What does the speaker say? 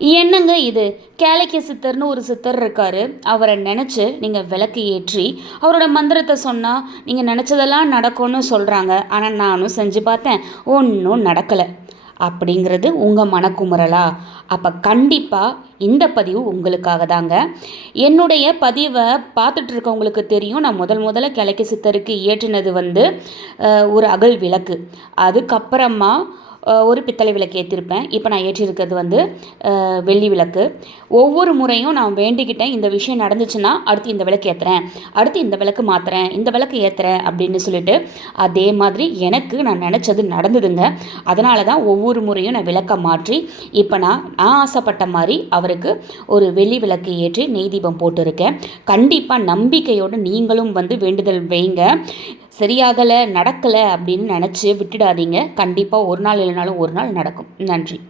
என்னங்க இது? கேளைக்க சித்தர்னு ஒரு சித்தர் இருக்கார். அவரை நினச்சி நீங்கள் விளக்கு ஏற்றி அவரோட மந்திரத்தை சொன்னால் நீங்கள் நினச்சதெல்லாம் நடக்கும்னு சொல்கிறாங்க ஆனால் நானும் செஞ்சு பார்த்தேன். ஒன்றும் நடக்கலை. அப்படிங்கிறது உங்கள் மனக்குமுறலா? அப்போ கண்டிப்பாக இந்த பதிவு உங்களுக்காக தாங்க. என்னுடைய பதிவை பார்த்துட்டு இருக்கவங்களுக்கு தெரியும். நான் முதல் முதல்ல கிழக்கு சித்தருக்கு ஏற்றினது வந்து ஒரு அகல் விளக்கு. அதுக்கப்புறமா ஒரு பித்தளை விளக்கு ஏற்றிருப்பேன் இப்போ நான் ஏற்றிருக்கிறது வந்து வெள்ளி விளக்கு. ஒவ்வொரு முறையும் நான் வேண்டிக்கிட்டேன். இந்த விஷயம் நடந்துச்சுன்னா அடுத்து இந்த விளக்கு ஏற்றுறேன் அடுத்து இந்த விளக்கு மாற்றுறேன் இந்த விளக்கு ஏற்றுறேன் அப்படின்னு சொல்லிட்டு அதே மாதிரி எனக்கு நான் நினச்சது நடந்ததுங்க. அதனால தான் ஒவ்வொரு முறையும் நான் விளக்கை மாற்றி இப்போ நான் நான் ஆசைப்பட்ட மாதிரி அவருக்கு ஒரு வெள்ளி விளக்கு ஏற்றி நெய் தீபம் போட்டிருக்கேன். கண்டிப்பாக நம்பிக்கையோடு நீங்களும் வந்து வேண்டுதல் வைங்க. சரியாகலை நடக்கலை அப்படின்னு நினச்சி விட்டுடாதீங்க. கண்டிப்பாக ஒரு நாள் இல்லைனாலும் ஒரு நாள் நடக்கும். நன்றி.